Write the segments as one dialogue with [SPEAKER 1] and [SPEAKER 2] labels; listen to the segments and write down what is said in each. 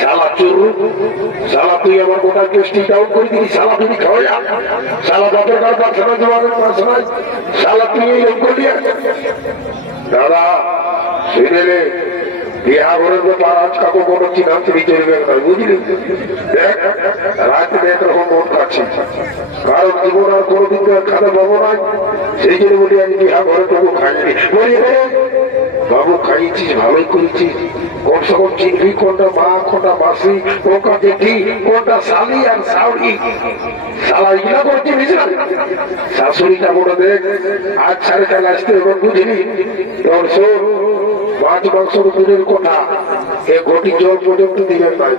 [SPEAKER 1] শালা চোর শালা তুই আমার গোটা কেসটি ডাউন করে দিলি শালা তুমি খাওয়া যা শালা বাপের কার পাঠানো জমানের পাঠানায় শালা তুই এই দাদা শুনে রে বিহা ঘরের ব্যাপার আজ কাকু কোনো চিনান্তরি চলবে না, বুঝলি? রাতে দেখ রকম মন খাচ্ছি। কারণ জীবন আর কোনোদিন তো খাতে পাবো না। সেই জন্য বলি আমি বিহা ঘরে তবু খাইনি। বলি বাবু খাইছিস ভালোই করেছিস কমসে কম চিনবি কোনটা মা, কোনটা মাসি, কোনটা জেঠি, কোনটা শালি আর সাউরি শালা ইগুলা করছি বুঝলাম শাশুড়িটা বড় দেখ আজ সাড়ে কাল আসতে ঘটি জল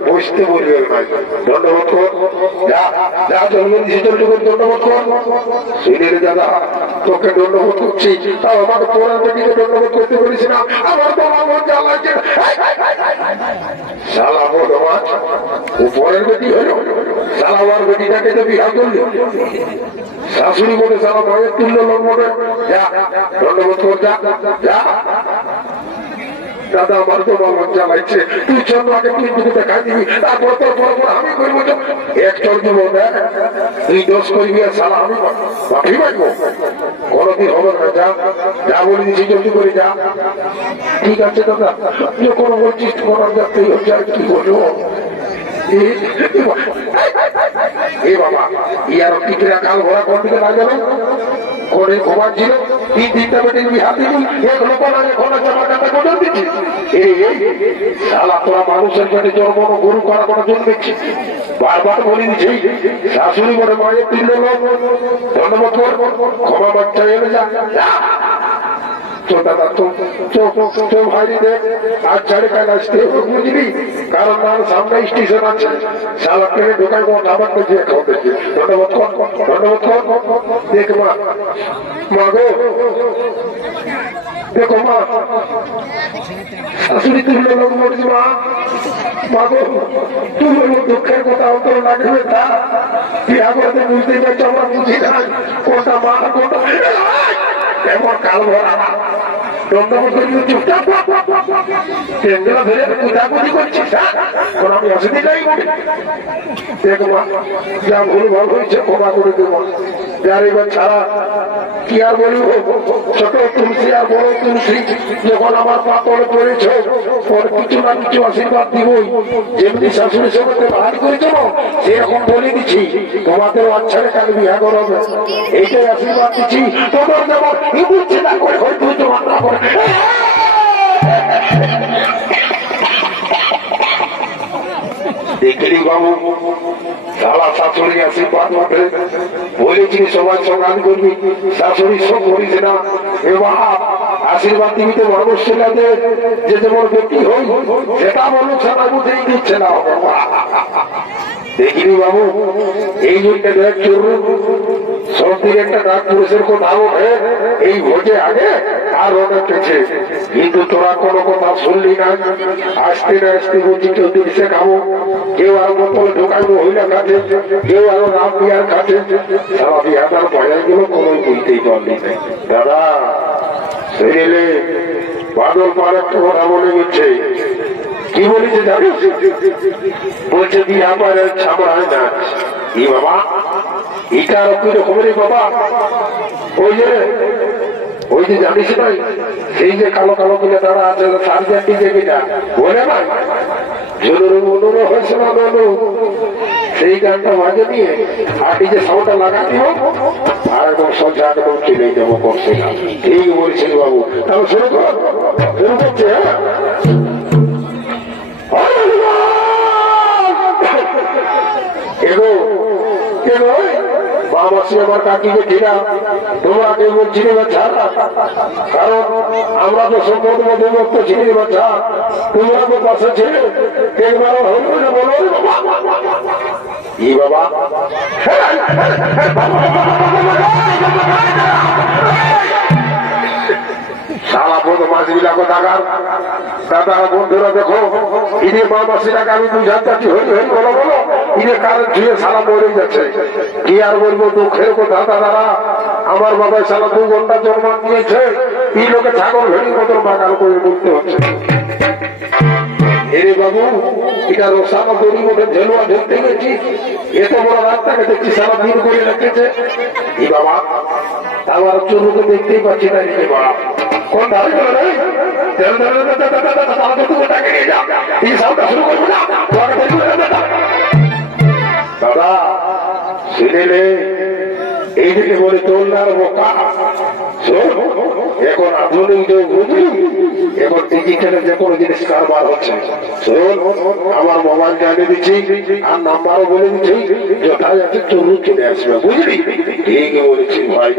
[SPEAKER 1] বসতে বলবেন নাই ধন্যবাদ কর যা যা জন্ম দিয়েছি জলটুকু ধন্যবাদ কর শুনে রে দাদা, তোকে ধন্যবাদ করছি। তাও আমাকে তোরার বেটিকে ধন্যবাদ করতে বলিস না। আমার তো যা লাগছে শালা বড় মাছ উপরের বেটি আমার বেটিটাকে শাশুড়ি বলে শালা মায়ের তুল্য লোক মনে যা ধন্যবাদ কর যা যা। দাদা আমার তো মন লাগছে তুই চল আগে তুই দুটো দেখা দিবি তারপর তোর পর পর আমি করব তো এক চল দিব তুই দোষ করবি আর সালা আমি মাফি পাইবো কোনদিন হবে না যা যা বলে দিচ্ছি জলদি করে যা ঠিক আছে দাদা তুই কোনো বলছিস তোমার যাতেই হচ্ছে আর কি বলব এ- বাবা ইয়ার টিকিরা কাল ঘোড়া কোন দিকে না গেল করে তিনটা কোজন দিচ্ছি এই তোরা মানুষের পেটে জন্ম গরু করা কোনো জন্মেছি বারবার বলে দিচ্ছি, শাশুড়ি বলে মায়ের তিন ধন্যবাদ ক্ষমা বাচ্চা এলে যা। তো দাদা তো তো তো ভাই দেখ আজ কাল আসতে হবে বুঝলি কারণ তার সামনে স্টেশন আছে শালা ট্রেনে ঢোকায় কোনো খাবার তো দিয়ে দেখি ধন্যবাদ। কর ধন্যবাদ কর দেখ মা মা গো দেখো মা শাশুড়ি তুমি লোক মরছি মা মা গো তুমি আমার দুঃখের কথা অন্তর লাগবে তা বিয়া বুঝতে পারছ আমরা বুঝি না কোনটা মা কোনটা এমন কাল ভরা দণ্ডমত চুপচাপ কেন্দ্র ধরে কুদাকুদি করছিস হ্যাঁ? কোন আমি অসুবিধাই করি। দেখব, যা ভুল ভালো হয়েছে ক্ষমা করে দেবো। এবার ছাড়া তোমাদের বাচ্চারে কাল বিহা করবে এইটাই আশীর্বাদ দিচ্ছি। তোমার যেমন ইঁদুর চেনা করে তোমার না করে দেখলি বাবু সালা শাশুড়ি আশীর্বাদ মাঠে বলেছি সবাই সকাল করবি। শাশুড়ি সব করিস দেখিনি বাবু, এই জন্য দেখ চোর সব দিকে একটা ডাক পুরুষের এই ভোটে আগে আর অনেক পেছে। কিন্তু তোরা কোনো কথা শুনলি না। আসতে না আসতে বলছি কেউ দিচ্ছে খাব। কেউ আর বোতলে ঢোকাই মহিলা কাছে কেউ আরও রাম বিহার কাছে। সারা বিহার পয়সা গুলো কোনো বুঝতেই পারলি না। দাদা সেরেলে বাদল পার একটা কথা বলে গেছে কি বলেছে জানিস বলছে বিয়া পারে ছাপড়ায় নাচ ই বাবা? এটা আর কি রকমের বাবা? ওই যে ওই যে জানিস নাই সেই যে কালো কালো গুলো তারা আছে সার্জেন্টি যে কিনা। বলে না জরুরি মনোর সেই গানটা বাজে নিয়ে এই যে সাউন্ডটা লাগা দিব আর একদম সোজা একদম যাব করছে ঠিক বলছিল বাবু। তাহলে শুরু কর। শুরু করছে হ্যাঁ? এগো এগো বাবাসী আমার কাকিকে ঘিরা তোমরা কেউ বলছি বাচ্চা কারণ আমরা তো সম্পদ মধ্যমুক্ত ছিলি বাচ্চা তোমরা তো পাশে ছিলে একবার হইল না বলো ই বাবা বদমাস বিলাকে টাকার দাদা বন্ধুরা দেখো আমার বাবা সারা দু ঘণ্টা জন্ম নিয়েছে এই লোকে ছাগল ভেড়ির মতন বাগান করে বলতে হচ্ছে এরে বাবু এটা রোসানো দড়ি মধ্যে ঝেলুয়া ধরতে গেছি এত বড় রাস্তাকে দেখছি সারা দিন করে রেখেছে এই বাবা আমার চুরুকে দেখতেই পাচ্ছি না বাবা। কোন ধারে গেল রে দেন, দেন, দেন, দেন, দেন, দেন, দেন, তারা তো তুমি টাকা নিয়ে যাও। এই সাউন্ডটা শুরু করব না তোমাকে না। দাদা শুনেলে এই দিকে বলে তোলনার বোকা এখন আধুনিক যুগ বুঝলি এখন ডিজিটালে যে কোনো জিনিস কারবার হচ্ছে আমার মোবাইল জানিয়ে দিচ্ছি আর নাম্বারও বলে দিচ্ছি আছে চলুন চলে আসবে বুঝলি ঠিক বলেছি ভাই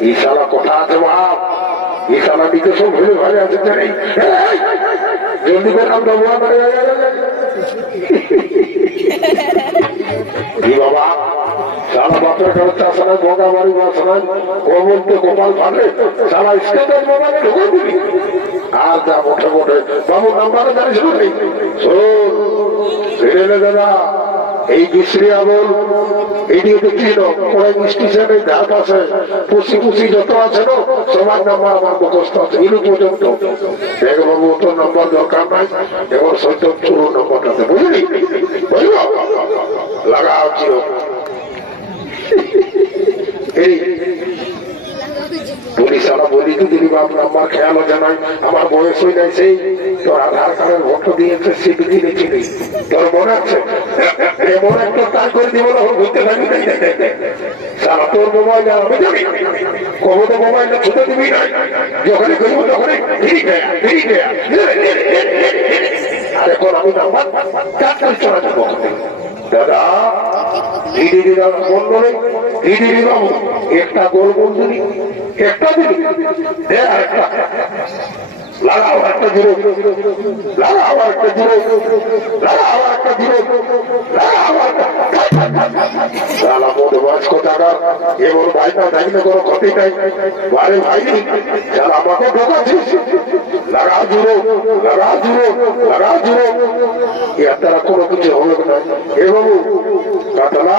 [SPEAKER 1] এই কথা আছে এই শালা সব ভুলে ভালো বাবা? সারা বাপের খরচা শোনায় গঙ্গা বাড়ি বা শোনায় ও বলতে গোপাল পাবে সারা স্কেটের মোবাইলে ঢুকে দিবি। আর যা মোটে মোটে বাবু নাম্বারে ফিরে দাদা এই বিশ্রী আমল দেখছি না ওই স্টেশনের ধার পাশে পুষি পুষি যত আছে না সবার নাম্বার আমার মুখস্থ আছে ইলু পর্যন্ত। দেখ তোর নাম্বার দরকার নাই, এবার সত্য চুরু নম্বরটাতে বুঝলি? বুঝল লাগাও চির এই আমরা তো বয়স হয়ে সেই তোর আধার কার্ডের ভোট দিয়েছে সিপি দিয়েছিলি তোর মনে আছে? এমন একটা কাজ করে দিব না ঘুরতে থাকি সারা তোর মোবাইল আমি জানি কবে তো মোবাইলটা ছুটে দিবি না যখনই করব তখনই এখন আমি নাম্বার কাজ করে চলা যাব দাদা একটা গোল বন্ধুরি একটা আর একটা। লাগাও একটা জুড়ে লাগাও একটা জুড়ে লাগাও একটা জুড়ে লাগাও সালা মোট মাছ কোথাকার এমন ভাই না কোনো ক্ষতি নাই। বারে ভাই সালা আমাকে ঢোকাচ্ছিস। লাগাও জুড়ো লাগাও জুড়ো লাগাও জুড়ো এর দ্বারা কোনো কিছু হবে না। এ বাবু, কাতলা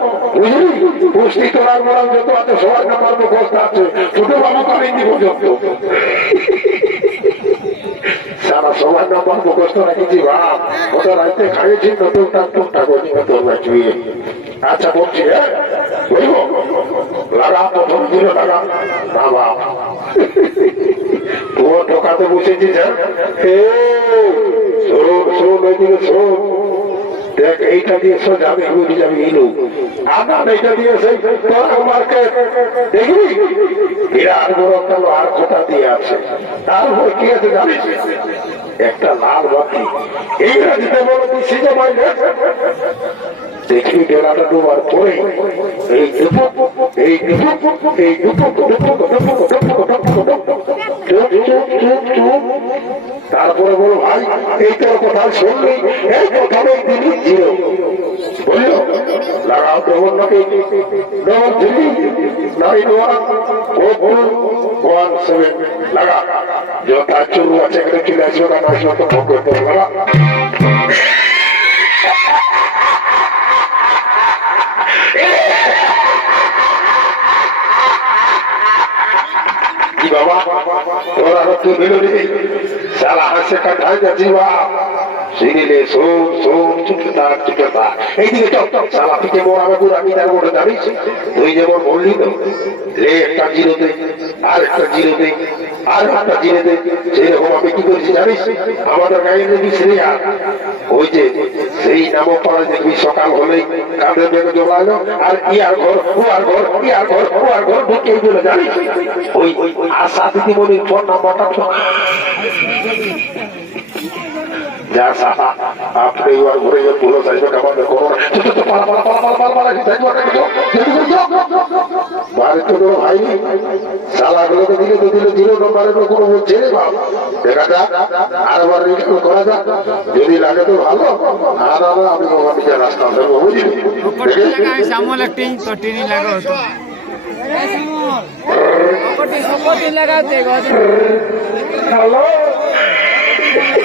[SPEAKER 1] বুঝলি পুষ্টি তোলার মোড়াল যত আছে, সবার নাম্বার মুখস্থ আছে। ছোট বাবু করেনি পর্যন্ত। সারা সবার নাম্বার মুখস্থ রেখেছি বাপ ওটা রাইতে খাইয়েছি নতুন টাক টুকটা নতুন চুয়ে। আচ্ছা হ্যাঁ তোমার ঢোকাতে বসেছিস হ্যাঁ? শোন। দেখ এইটা দিয়ে সোজা আমি যাবি ইলু আদান এইটা দিয়ে সেই তোরা দেখবি? বিরাট বড় কালো আর কোথা দিয়ে আছে। তারপর কি আছে জানিস? একটা লাল এইটা বলো দেখি ডেরাটা ডোবার পরে। এই ডুপুক এই ডুপুক এই ডুপুক ডুপুক তারপরে বলো, ভাই, এইটার কথা শুনলি এই কথা বলল লাগা। যথা চুরু আছে, এখানে চলে আসবে আসবে তো ভোগ করতে বাবা। তোরা তো মিলুনি সারা হাসে কাটায় যাচ্ছি বা সিরিলে সোম সোম চুপতা চুপতা এইদিকে চপ চপ সালা পিঠে মোড় আমাকে আমি তার মোড়ে জানিস? তুই যেমন বললি তো লে একটা জিরোতে, আর একটা জিরোতে, আর একটা জিরোতে, সেরকম আমি কি করেছি জানিস? আমাদের গায়ে দেখবি শ্রেয়া ওই যে, সেই নামক পাড়া দেখবি সকাল হলেই কাঁধে বেগে জমালো আর ইয়ার ঘর আর ঘর ইয়ার ঘর আর ঘর ঢুকে বলে জানিস? ওই আশা দিদিমণির ফোন নাম্বারটা তো যা সাহা আপনি এবার ঘুরে গিয়ে পুলিশ আসবে আমাদের করোনা পালা পালা পালা পালা পালা পালা যাইবো না কিন্তু ভাই আর একটু কোনো ভাই নেই। শালাগুলোকে দিলে তো দিলে জিরো নম্বরের কোনো বলছে রে বাপ। দেখা যাক আর আবার রিটার্ন করা যাক। যদি লাগে তো ভালো। আর আবার আমি আমার নিজের রাস্তা ধরবো বুঝলি?
[SPEAKER 2] পকটি লাগায় শ্যামল একটি তো টিনি লাগাও তো। পকটি পকটি লাগাতে গজ
[SPEAKER 1] হ্যালো?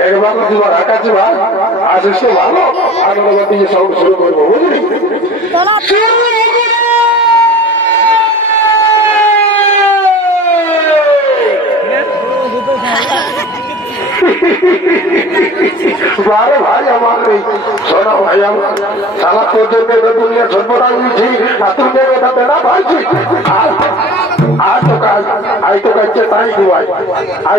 [SPEAKER 1] একবার তোমার আকাশে ভাই আসিস তো ভালো সব শুরু করব বুঝলি? বারে ভাই আমার এই সোনা ভাই আমার সালা তোদের দেবে দুনিয়া সর্বটা দিয়েছি আর তুমি এটা বেড়া ভাইছি আর তো কাজ আই তো কাজছে তাই ভালো। আর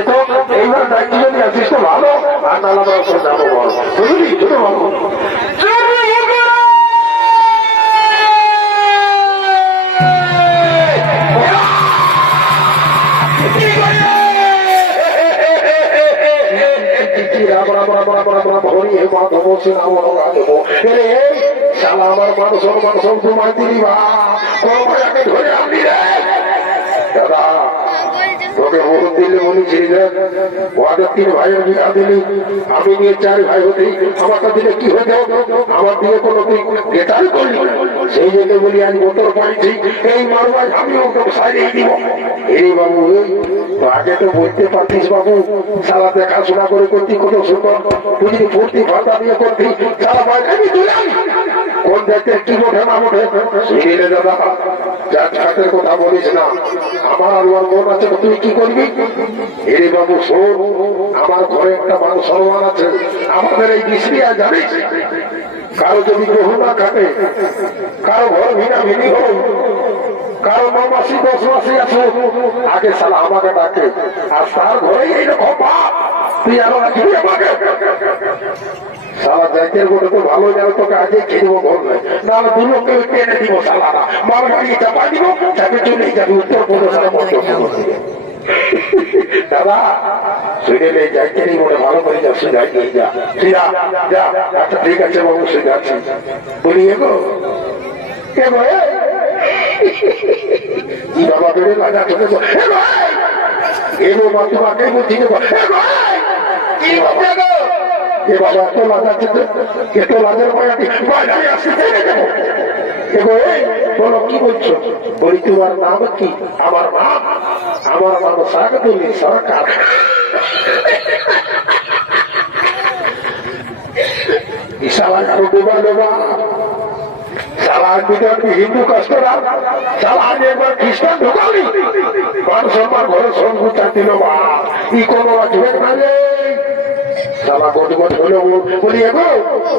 [SPEAKER 1] রাম রাম রাম রাম রাম রাম হরি হে মাধব শ্রীরাম রাধব রে শালা আমার মানুষ মানুষ তোমায় দিলি বা ধরে আনলি রে দাদা আগে তো বলতে পারতিস বাবু। সালা দেখাশোনা করে করতি, কত সুন্দর বুঝলি ফুর্তি ফাটা দিয়ে করতি। কোন দেখতে কি ওঠে না ওঠে দাদা, যার কথা বলিস না। আমার ওর মন আছে, তুই কি ঘরে আমাদের এই বিশ্রিয়া জানিস? কারও যদি গ্রহ না খাটে, কারও ঘর ভিনা ভিনি হোক, কারও ন মাসি দশ আছে, আগে সালা আমাকে ডাকে। আর তার ঘরেই এইরকম বাপ। তুই ভালো জানো তোকে আগে খেয়ে দেবো ঘর নাহলে দু লোককে টেনে দিব সালারা মাল বাড়ি চাপা দিব, যাকে চলে যাবে উত্তর প্রদেশের মধ্যে দাদা মনে ভালো আচ্ছা বলি এগো কি বাবা কি বলছো বলি তোমার নাম কি আমার নাম আমার নাম সাগতুলি সরকার। বিশালা আরও ডোবা ডোবা সালা দুটো হিন্দু কাস্টরা একবার খ্রিস্টান ঢোকালি। মানুষ আমার ঘরে সংকুচা চাকরি নেবা। ই কোনো আসবে না রে সালা গট গট হলো বলি, এগো,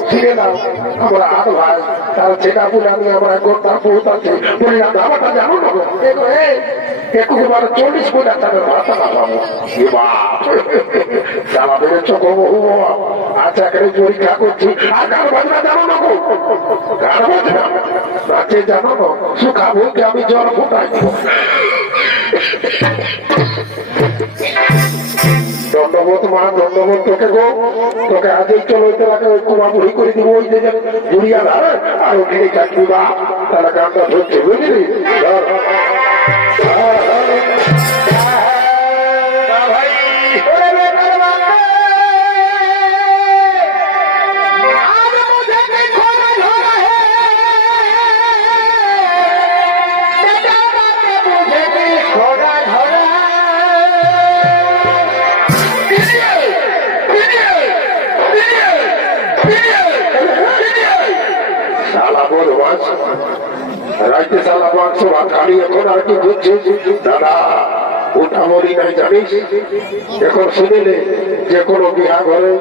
[SPEAKER 1] ফিরে নাও। আমরা আট ভাই তার ছেটা বলে আমি আমার একর তার জানো না? এগো চল্লিশ কোটি টাকার ভাতা না পাবো বেড়েছ গো বহু আচ্ছা করে পরীক্ষা করছি। আর জানো না গো? গান বাজনা নাচে জানো আমি জল ফুটাই। দণ্ডবোধ মা দণ্ডবোধ তোকে গো। তোকে আজই চলো ওই কুমা বুড়ি করে দিব, ওই যে বুড়িয়া আর ওখানে চাকরি বা তারা গানটা ধরছে বুঝলি এখন শুনিলে যে কোনো বিহা ঘরে,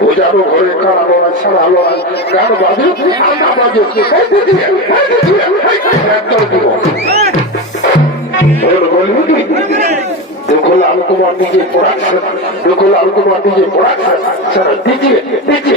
[SPEAKER 1] পূজারও ঘরে, কারা লড়াই, সারা লড়াই গান বাজু আন্না বাজু একদম দিব বল বলবি কি?
[SPEAKER 2] দেখো লাল তোমার নিজে প্রোডাকশন দেখো লাল নিজে দিচ্ছে